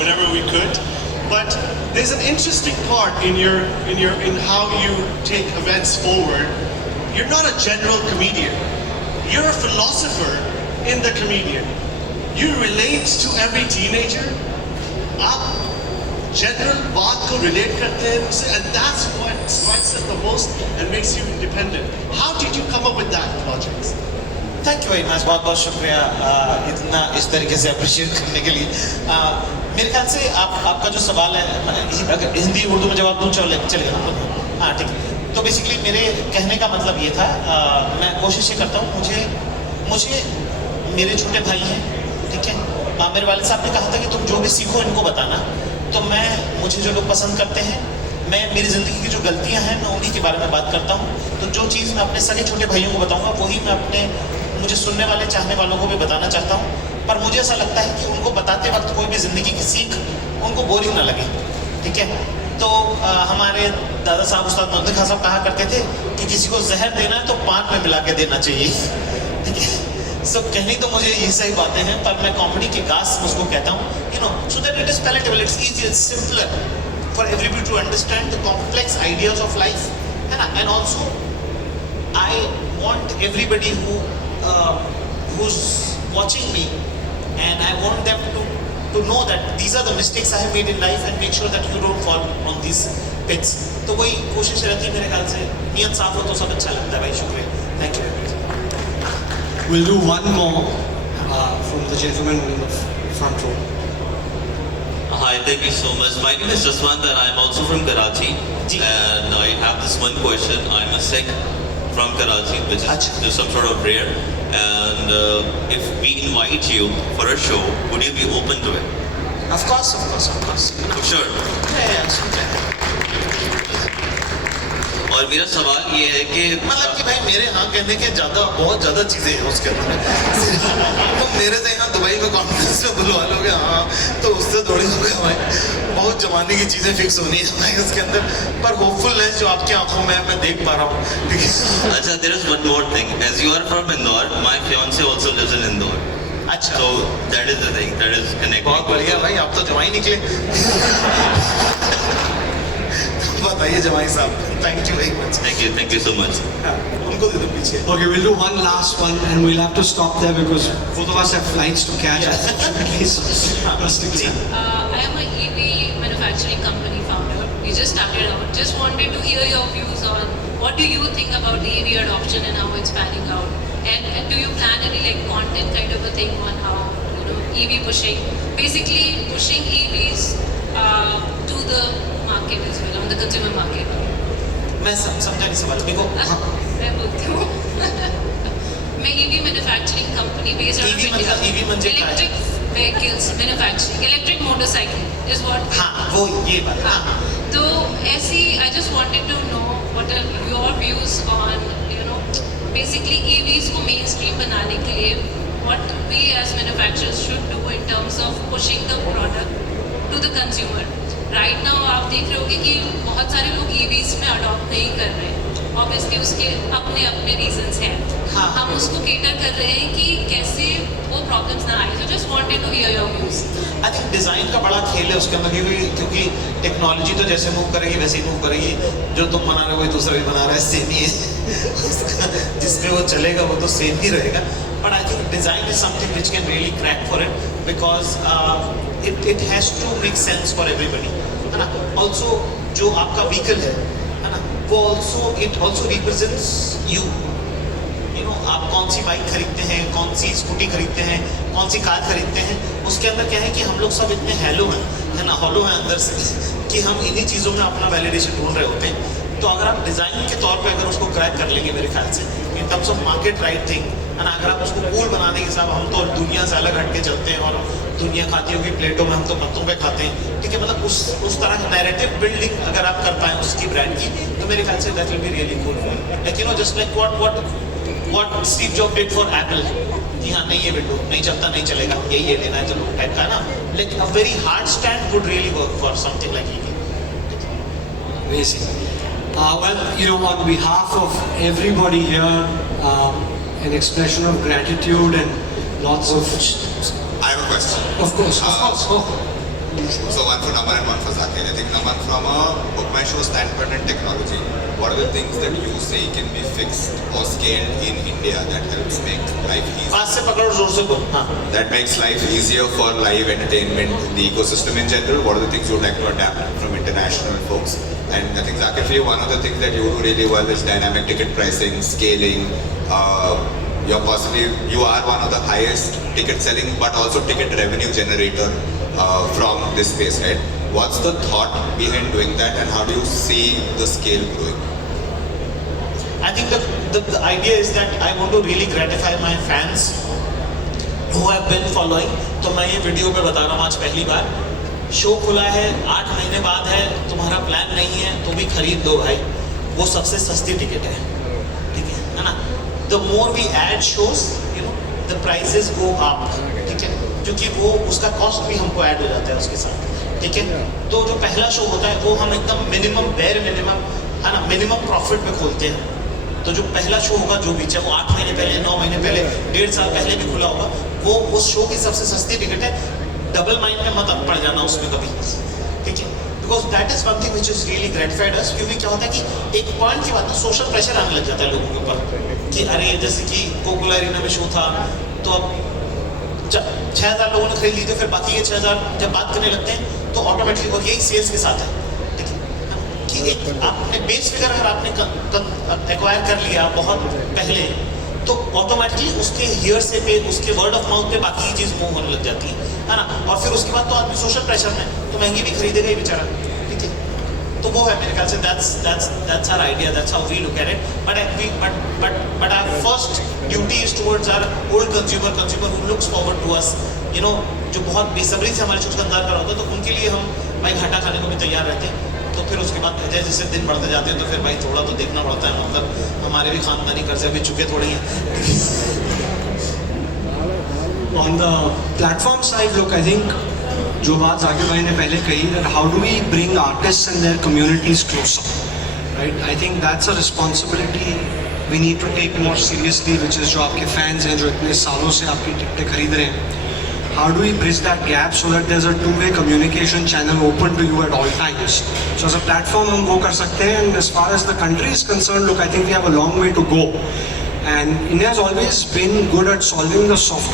whenever we could. But there's an interesting part in how you take events forward. You're not a general comedian. You're a philosopher in the comedian. You relate to every teenager. आप general बात को relate करते हैं उससे, and that's what strikes us the most and makes you independent. How did you come up with that project? Thank you very much, बहुत बहुत शुक्रिया इतना इस तरीके से अप्रिशिएट करने के लिए. मेरे ख्याल से आपका जो सवाल है, हिंदी उर्दू में जवाब दूँ चलेगा? हाँ ठीक है. तो बेसिकली मेरे कहने का मतलब ये था, मैं कोशिश ये करता हूँ, मुझे मेरे छोटे भाई हैं, ठीक है. मेरे वालिद साहब ने कहा था कि तुम जो भी सीखो इनको बताना. तो मुझे जो लोग पसंद करते हैं, मैं मेरी ज़िंदगी की जो गलतियां हैं मैं उन्हीं के बारे में बात करता हूँ. तो जो चीज़ मैं अपने सगे छोटे भाइयों को बताऊँगा वही मैं मुझे सुनने वाले चाहने वालों को भी बताना चाहता हूँ. पर मुझे ऐसा लगता है कि उनको बताते वक्त कोई भी ज़िंदगी की सीख उनको बोरिंग ना लगे, ठीक है. तो हमारे दादा साहब उस्ताद मोहम्मद खान साहब कहा करते थे कि किसी को जहर देना है तो पान में मिला के देना चाहिए, ठीक है. सब कहनी तो मुझे ये सही बातें हैं, पर मैं कॉमेडी के गास उसको कहता हूँ, so that it is palatable, it's easier, it's simpler for everybody to understand the complex ideas of life. And also I want everybody who's watching me, and I want them to know that these are the mistakes I have made in life and make sure that you don't fall on these pits. तो वही कोशिश रहती है मेरे ख्याल से. नियत साफ हो तो सब अच्छा लगता है भाई. शुक्रिया. Thank you. We'll do one more from the gentleman in the front row. Hi, thank you so much. My name is Jaswant and I'm also from Karachi. And I have this one question. I'm a Sikh from Karachi, which is just some sort of rare. And if we invite you for a show, would you be open to it? Of course. For sure. Yeah, absolutely. और मेरा सवाल ये है कि मतलब कि भाई मेरे यहाँ कहने के बहुत ज़्यादा चीज़ें हैं उसके अंदर. तो मेरे से यहाँ दुबई में कॉन्फ्रेंस में बुलवा लोगे, हाँ तो उससे थोड़ी होगा भाई. बहुत जमाने की चीज़ें फिक्स होनी है भाई उसके अंदर. पर होपफुलनेस जो आपकी आंखों में मैं देख पा रहा हूँ, ठीक है. अच्छा, there is one more thing. As you are from Indore, my fiance also lives in Indore. अच्छा. So that is the thing. That is connected. बहुत बढ़िया भाई, आप तो जवाई निकले. बताइए जवाई साहब. Thank you very much. Thank you so much. उनको दे दो पीछे. Okay, we'll do one last one, and we'll have to stop there because both of us have flights to catch. Unfortunately, so I am a EV manufacturing company founder. We just started out. Just wanted to hear your views on what do you think about the EV adoption and how it's panning out. And do you plan any like content kind of a thing on how EV pushing, basically pushing EVs to the market as well, on the consumer market. मैं समझा नहीं सवाल. देखो मैं बोलती हूँ मैं EV manufacturing company based out of India. EV म्हणजे electric vehicles manufacturing, electric motorcycle is what. हाँ वो ये बात. हाँ. तो ऐसी I just wanted to know what are your views on basically EVs को mainstream बनाने के लिए what we as manufacturers should do in terms of pushing the product to the consumer. Right now आप देख रहे होंगे कि बहुत सारे लोग EVs में अडॉप्ट नहीं कर रहे हैं. Obviously उसके अपने रीजंस हैं. हाँ. हम उसको केटर कर रहे हैं कि कैसे वो प्रॉब्लम्स ना आए. So just wanted to hear your views. I think design का बड़ा खेल है उसके अंदर, क्योंकि टेक्नोलॉजी तो जैसे मूव करेगी वैसे ही मूव करेगी. जो तुम बना रहे हो वही दूसरा भी बना रहा है, सेम ही है. जिसपे वो चलेगा वो तो सेम ही रहेगा. But I think design is something which can really crack for it because it has to make sense for everybody. है ना. Also जो आपका व्हीकल है ना, वो it also represents you. आप कौन सी बाइक खरीदते हैं, कौन सी स्कूटी खरीदते हैं, कौन सी कार खरीदते हैं, उसके अंदर क्या है कि हम लोग सब इतने हॉलो हैं अंदर से कि हम इन्हीं चीज़ों में अपना वैलिडेशन ढूंढ रहे होते हैं. तो अगर आप डिज़ाइन के तौर पे अगर उसको क्रैक कर लेंगे मेरे ख्याल से in terms of market right thing, है ना, अगर आप उसको कूल बनाने के साथ, हम तो दुनिया से अलग हट के चलते हैं और दुनिया खाती होगी प्लेटों में, हम तो पत्तों पे खाते हैं, ठीक है. मतलब उस तरह की नैरेटिव बिल्डिंग अगर आप कर पाएँ उसकी ब्रांड की, तो मेरे ख्याल say that will be really cool. Like just like what Steve Jobs did for Apple. कि हाँ नहीं ये विंडो नहीं चलता, नहीं चलेगा, ये लेना है चलो टाइप का, है ना. Like a very hard stand would really work for something like EV. Amazing. Well, on behalf of everybody here, an expression of gratitude and lots of. I have a question. Of course. So one for Naman and one for Zakir. I think Naman, from a Book My Show standpoint and technology, what are the things that you say can be fixed or scaled in India that helps make life easier? पास से पकड़ो जोर से बोल हाँ That makes life easier for live entertainment in the ecosystem in general. What are the things you would like to adapt from international folks? And I think Zakir, for you, one of the things that you do really well is dynamic ticket pricing, scaling. You are one of the highest ticket selling, but also ticket revenue generator from this space, right? What's the thought behind doing that, and how do you see the scale growing? I think the idea is that I want to really gratify my fans who have been following. तो मैं ये video पे बता रहा हूँ आज पहली बार show खुला है 8 महीने बाद है तुम्हारा प्लान नहीं है तो भी खरीद लो भाई वो सबसे सस्ती टिकट है ठीक है ना the more we add shows you know the prices go up ठीक है क्योंकि वो उसका कॉस्ट भी हमको ऐड हो जाता है उसके साथ ठीक है तो जो पहला शो होता है वो हम एकदम मिनिमम बेयर मिनिमम है ना मिनिमम प्रॉफिट पे खोलते हैं तो जो पहला शो होगा जो भी चाहे वो 8 महीने पहले 9 महीने पहले 1.5 साल पहले भी खुला होगा वो उस शो की सबसे सस्ती टिकट है डबल माइंड में मत पड़ जाना उसमें कभी ठीक है because that is one thing which is really gratified us क्योंकि क्या होता है कि एक पॉइंट के बाद ना सोशल प्रेशर आने लग जाता है लोगों के ऊपर कि अरे जैसे कि कोकुला एरिना में शो था तो अब 6,000 लोगों ने खरीद ली थी फिर बाकी के 6,000 जब बात करने लगते हैं तो ऑटोमेटिकली और यही सेल्स के साथ है ठीक है कि एक आपने बेस फिगर अगर आपने एक्वायर कर लिया बहुत पहले तो ऑटोमेटिकली उसके हियर से पे उसके वर्ड ऑफ माउथ पे बाकी चीज़ मूव होने लग जाती है ना और फिर उसके बाद तो आदमी सोशल प्रेशर में तो महंगी भी खरीदेगा ही बेचारा ठीक है तो वो है मेरे ख्याल से that's our idea that's how we look at it but our first duty is towards our old consumer who looks forward to us you know जो बहुत बेसब्री से हमारे शोज का इंतजार कर रहा होता है तो उनके लिए हम भाई घाटा खाने को भी तैयार रहते हैं तो फिर उसके बाद जैसे जैसे दिन बढ़ते जाते हैं तो फिर भाई थोड़ा तो देखना पड़ता है मतलब हमारे भी खानदानी कर्जे अभी चुके थोड़े हैं On the platform side, look, I think जो बात जाकिर भाई ने पहले कही that how do we bring artists and their communities closer, right? I think that's a responsibility we need to take more seriously, which is जो आपके fans हैं जो इतने सालों से आपकी टिकटें खरीद रहे हैं. How do we bridge that gap so that there's a two-way communication channel open to you at all times? So as a platform हम वो कर सकते हैं and as far as the country is concerned, look, I think we have a long way to go. And India has always been good at solving the soft